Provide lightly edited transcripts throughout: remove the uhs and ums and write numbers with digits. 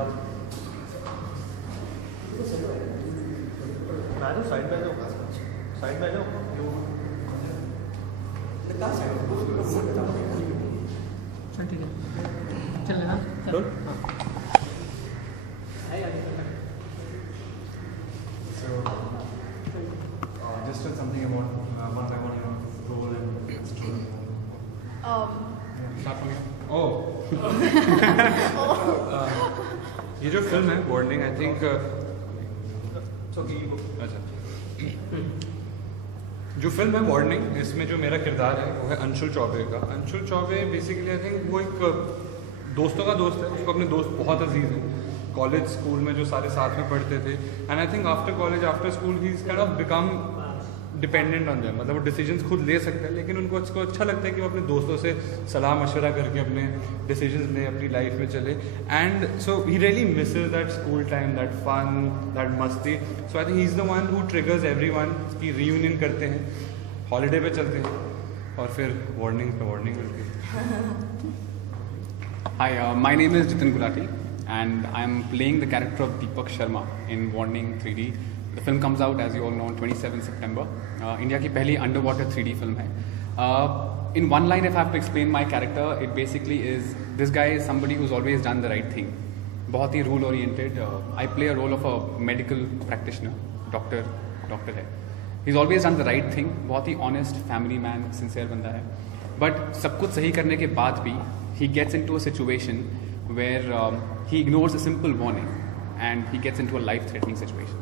आप मैं तो साइड में जाऊँ, साइड में जाऊँ चल ठीक है, चल लेना चल। Just tell something about one by one, you know, role and story. Start from here. ये जो फिल्म है वार्निंग, आई थिंक अच्छा, जो फिल्म है वार्निंग, इसमें जो मेरा किरदार है वो है अंशुल चौबे का। Anshul Choubey basically I think वो एक दोस्तों का दोस्त है, उसको अपने दोस्त बहुत अजीज हैं। कॉलेज स्कूल में जो सारे साथ में पढ़ते थे, and I think after college after school he is kind of become dependent on them, मतलब वो डिसीजंस खुद ले सकते हैं, लेकिन उनको अच्छा लगता है कि वो अपने दोस्तों से सलाह मशवरा करके अपने डिसीजंस ले, अपनी लाइफ में चले। And so he really misses that school time, that fun, that मस्ती। So I think he is the one who triggers everyone की रीयूनियन करते हैं, हॉलीडे पे चलते हैं और फिर वार्निंग पे वार्निंग मिलती है। Hi, my name is Jitin Gulati and I'm playing the character of Deepak Sharma in Warning 3D. The film comes out, as you all know, on 27 September. India की पहली underwater 3D film है. In one line, if I have to explain my character, it basically is, this guy is somebody who's always done the right thing. बहुत ही rule oriented. I play a role of a medical practitioner, doctor है. He's always done the right thing. बहुत ही honest, family man, sincere बंदा है. But सब कुछ सही करने के बाद भी he gets into a situation where he ignores a simple warning and he gets into a life-threatening situation.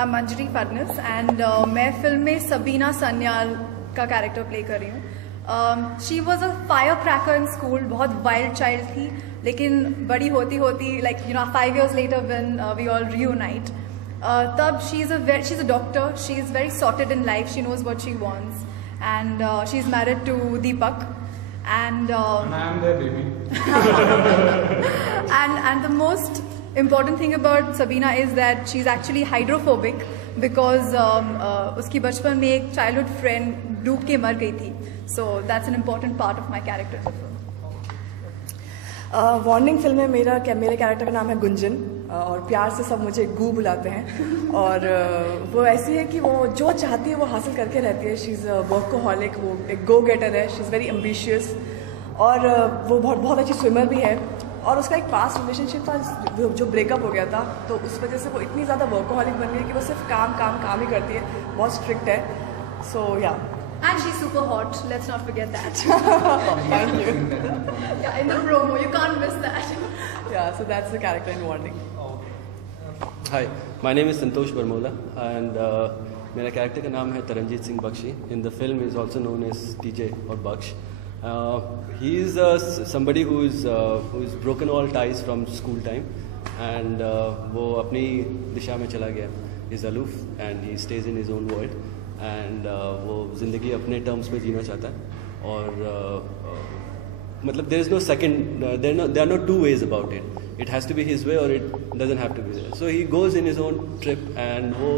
I'm Manjari Fadnis and मैं फिल्म में सबीना सन्याल का कैरेक्टर प्ले कर रही हूँ। She was a fire cracker in school, बहुत wild child थी, लेकिन बड़ी होती होती like 5 years later when we all reunite, तब she's a doctor, she is very sorted in life, she knows what she wants and she's married to Deepak and I am their baby. and the most important thing about Sabina is that she's actually hydrophobic because उसकी बचपन में एक childhood friend डूब के मर गई थी, so that's an important part of my character. Warning film में मेरे कैरेक्टर का नाम है गुंजन और प्यार से सब मुझे गू बुलाते हैं। और वो ऐसी है कि वो जो चाहती है वो हासिल करके रहती है। शी इज़ वर्कोहॉलिक, वो एक गो गेटर है, शी इज़ वेरी एम्बिशियस और वो बहुत अच्छी स्विमर भी है। और उसका एक पास्ट रिलेशनशिप था जो ब्रेकअप हो गया था, तो उस वजह से वो इतनी ज़्यादा वर्कोहॉलिक बन गई कि वो सिर्फ काम ही करती है, बहुत स्ट्रिक्ट है। सो या And she's super hot, let's not forget that. Thank you. Yeah, in the promo, you can't miss that. Yeah, so that's the character in Warning. Hi, my name is Santosh Barmola and मेरा character का नाम है Taranjit Singh Bakshi. In the film is also known as TJ or Baksh. He is somebody who is broken all ties from school time and वो अपनी दिशा में चला गया. He is aloof and he stays in his own world. And वो ज़िंदगी अपने terms पे जीना चाहता है और मतलब there is no second, there are no two ways about it. It has to be his way और it doesn't have to be there. So he goes in his own trip and वो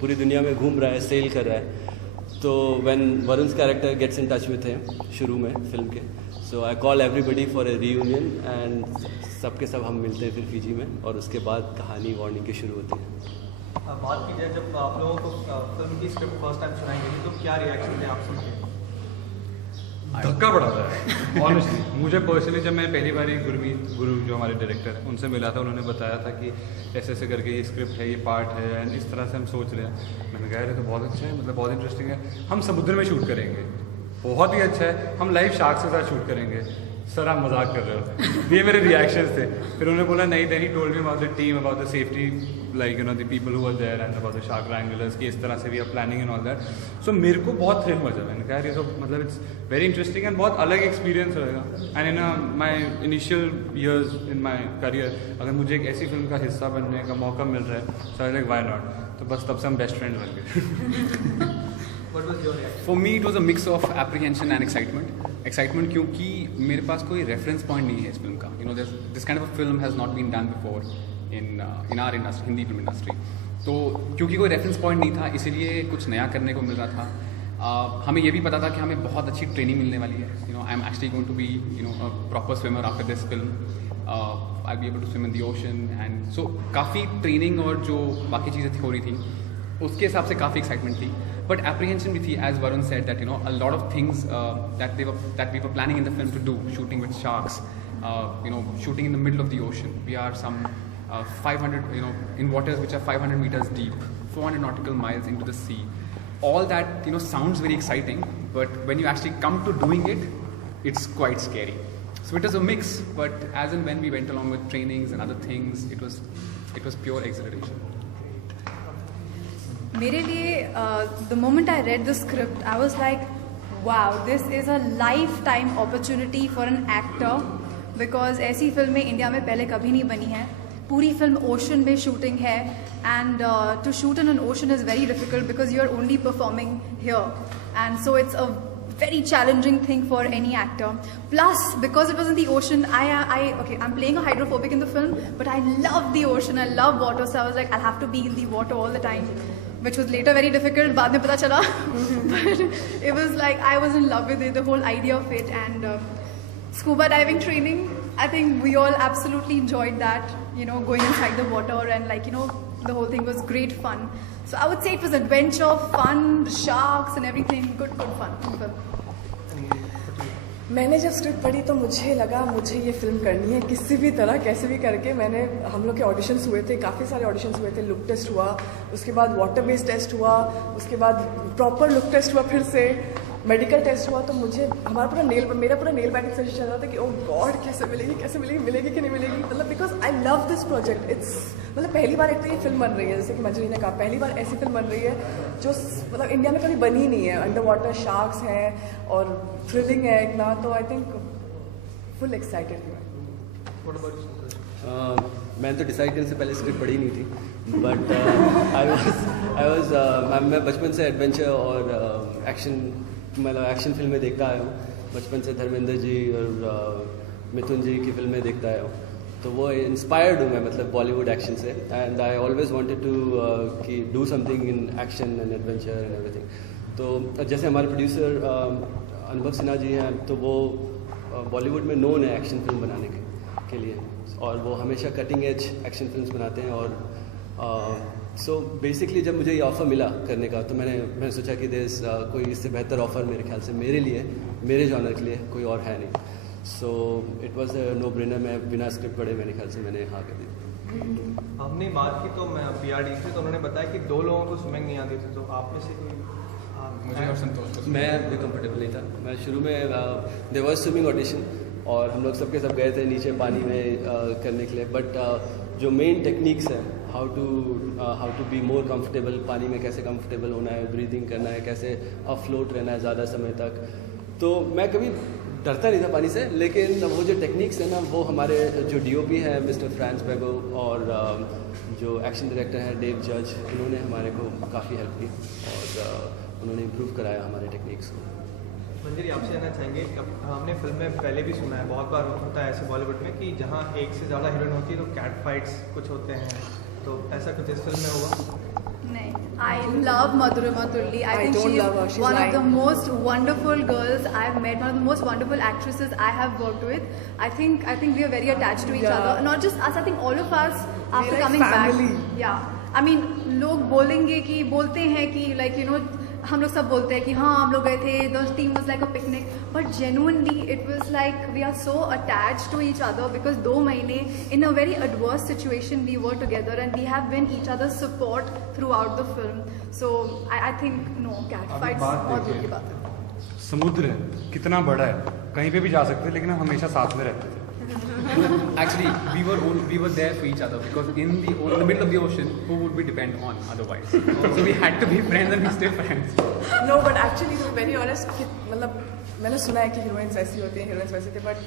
पूरी दुनिया में घूम रहा है, cell कर रहा है. तो when Varun's character gets in touch with him शुरू में फिल्म के, so I call everybody for a reunion and सबके सब हम मिलते हैं फिर फीजी में और उसके बाद कहानी वार्निंग की शुरू होती है. बात की जाए, जब आप लोगों को फिल्म की स्क्रिप्ट फर्स्ट टाइम सुनाई गई तो क्या रिएक्शन थे आप सबके? धक्का पड़ा था ऑनेस्टली. मुझे पर्सनली जब मैं पहली बार गुरु जो हमारे डायरेक्टर हैं उनसे मिला था, उन्होंने बताया था कि ऐसे ऐसे करके ये स्क्रिप्ट है, ये पार्ट है एंड इस तरह से हम सोच रहे हैं. मैंने कहा ये तो बहुत अच्छा है, मतलब बहुत इंटरेस्टिंग है. हम समुद्र में शूट करेंगे, बहुत ही अच्छा है. हम लाइव शार्क के साथ शूट करेंगे. सर आप मजाक कर रहे हो. ये मेरे रिएक्शंस थे. फिर उन्होंने बोला नहीं, then he told me about the team, about the safety, like you know the people who are there and about the shark wranglers की इस तरह से we are planning and all that. सो मेरे को बहुत थ्रिल मचा. मैंने कहा ये तो मतलब इट्स वेरी इंटरेस्टिंग एंड बहुत अलग एक्सपीरियंस रहेगा. And in my initial years in my career अगर मुझे एक ऐसी फिल्म का हिस्सा बनने का मौका मिल रहा है, सो आई लाइक व्हाई नॉट. तो बस तब से हम बेस्ट फ्रेंड्स बन गए. What was your reaction? For me, it was a mix of apprehension and excitement. Excitement क्योंकि मेरे पास कोई reference point नहीं है इस फिल्म का. You know, this kind of a film has not been done before in our industry, Hindi film industry. तो क्योंकि कोई reference point नहीं था, इसीलिए कुछ नया करने को मिल रहा था. हमें ये भी पता था कि हमें बहुत अच्छी ट्रेनिंग मिलने वाली है. You know, I'm actually going to be, a proper swimmer after this film. I'll be able to swim in the ocean, and so काफ़ी training और जो बाकी चीज़ें हो रही थी उसके हिसाब से काफ़ी excitement थी, but apprehension भी थी, as Varun said, that a lot of things that we were planning in the film to do, shooting with sharks, shooting in the middle of the ocean. We are some 500, in waters which are 500 meters deep, 400 nautical miles into the sea. All that, sounds very exciting, but when you actually come to doing it, it's quite scary. So it was a mix, but as and when we went along with trainings and other things, it was pure exhilaration. मेरे लिए the moment I read the script, I was like, wow, this is a lifetime opportunity for an actor, because ऐसी फिल्में India में पहले कभी नहीं बनी है. पूरी फिल्म ओशन में शूटिंग है, and to shoot in an ocean is very difficult because you are only performing here, and so it's a very challenging thing for any actor. Plus, because it was in the ocean, I'm playing a hydrophobic in the film, but I love the ocean, I love water, so I was like, I'll have to be in the water all the time, which was later very difficult. बाद में पता चला, but it was like I was in love with it, the whole idea of it, and scuba diving training. I think we all absolutely enjoyed that, going inside the water, and the whole thing was great fun. So I would say it was adventure, fun, sharks and everything, good fun. मैंने जब script पढ़ी तो मुझे लगा मुझे ये film करनी है किसी भी तरह, कैसे भी करके. हम लोग के ऑडिशंस हुए थे, काफ़ी सारे ऑडिशंस हुए थे. लुक टेस्ट हुआ, उसके बाद वाटर बेस्ड टेस्ट हुआ, उसके बाद प्रॉपर लुक टेस्ट हुआ, फिर से मेडिकल टेस्ट हुआ. तो मेरा पूरा नेल बैटिंग सेशन चल रहा था कि ओ गॉड कैसे मिलेगी कि नहीं मिलेगी. मतलब because I love this project. मतलब पहली बार एक तो ये फिल्म बन रही है, जैसे कि मंजरी ने कहा, पहली बार ऐसी फिल्म बन रही है जो मतलब इंडिया में कभी बनी नहीं है. अंडर वाटर शार्क्स हैं और थ्रिलिंग है इतना, तो आई थिंक फुल एक्साइटेड हूँ. मैंने तो डिसाइड करने से पहले स्क्रिप्ट पढ़ी नहीं थी, बट मैं बचपन से एडवेंचर और एक्शन फिल्में देखता आया हूँ. बचपन से धर्मेंद्र जी और मिथुन जी की फिल्में देखता आया हूँ, तो वो इंस्पायर्ड हूँ मैं, मतलब बॉलीवुड एक्शन से. And I always wanted to do something in action and adventure and everything. तो जैसे हमारे प्रोड्यूसर अनुभव सिन्हा जी हैं, तो वो बॉलीवुड में नोन है एक्शन फिल्म बनाने के लिए, और वो हमेशा कटिंग एज एक्शन फिल्म्स बनाते हैं. और सो बेसिकली जब मुझे ये ऑफ़र मिला करने का, तो मैंने सोचा कि देश कोई इससे बेहतर ऑफ़र मेरे ख्याल से मेरे लिए, मेरे जॉनर के लिए कोई और है नहीं. So it was a no brainer. मैं बिना स्क्रिप्ट पढ़े मेरे ख्याल से मैंने हाँ कर दी. हमने बात की तो मैं PRD से, तो उन्होंने बताया कि 2 लोगों को स्विमिंग नहीं आती थी, तो आप में से कोई? मुझे और संतोष. मैं भी कंफर्टेबल नहीं था. मैं शुरू में देयर वाज स्विमिंग ऑडिशन, और हम लोग सबके सब गए थे नीचे पानी में करने के लिए. बट जो मेन टेक्निक्स हैं, how to be more comfortable, पानी में कैसे कंफर्टेबल होना है, ब्रीदिंग करना है, कैसे अफ्लोट रहना है ज़्यादा समय तक, तो मैं कभी डरता नहीं था पानी से. लेकिन वो जो टेक्निक्स हैं ना, वो हमारे जो DOP हैं मिस्टर फ्रांस बेगो, और जो एक्शन डायरेक्टर हैं डेव जज, इन्होंने हमारे को काफ़ी हेल्प की और उन्होंने इम्प्रूव कराया हमारे टेक्निक्स को. मंजरी, आपसे जानना चाहेंगे, हमने फिल्म में पहले भी सुना है, बहुत बार होता है ऐसे बॉलीवुड में कि जहाँ एक से ज़्यादा हीरोइन होती है तो कैट फाइट्स कुछ होते हैं, तो ऐसा कुछ इस फिल्म में होगा? नहीं. I love Madhurima Tulli. I think don't she's love her. She's one lying. of the most wonderful girls I've met, one of the most wonderful actresses I have worked with. I think we are very attached to each other. Not just us, I think all of us after like coming family. back. Yeah. I mean, लोग बोलते हैं कि हम लोग सब बोलते हैं कि हाँ हम लोग गए थे, the team was like a picnic, but genuinely it was like we are so attached to each other because 2 महीने in a very adverse situation we were together and we have been each other's support throughout the film. So I think no, cat fights बहुत दूर की बात है. समुद्र कितना बड़ा है, कहीं पे भी जा सकते हैं, लेकिन हम हमेशा साथ में रहते थे. Actually, we were there for each other because in the middle of the ocean, who would we depend on otherwise? So we had to be friends, and we still friends. No, but actually to be very honest, मतलब मैंने सुना है कि heroines ऐसी होती हैं, heroines वैसी थी, बट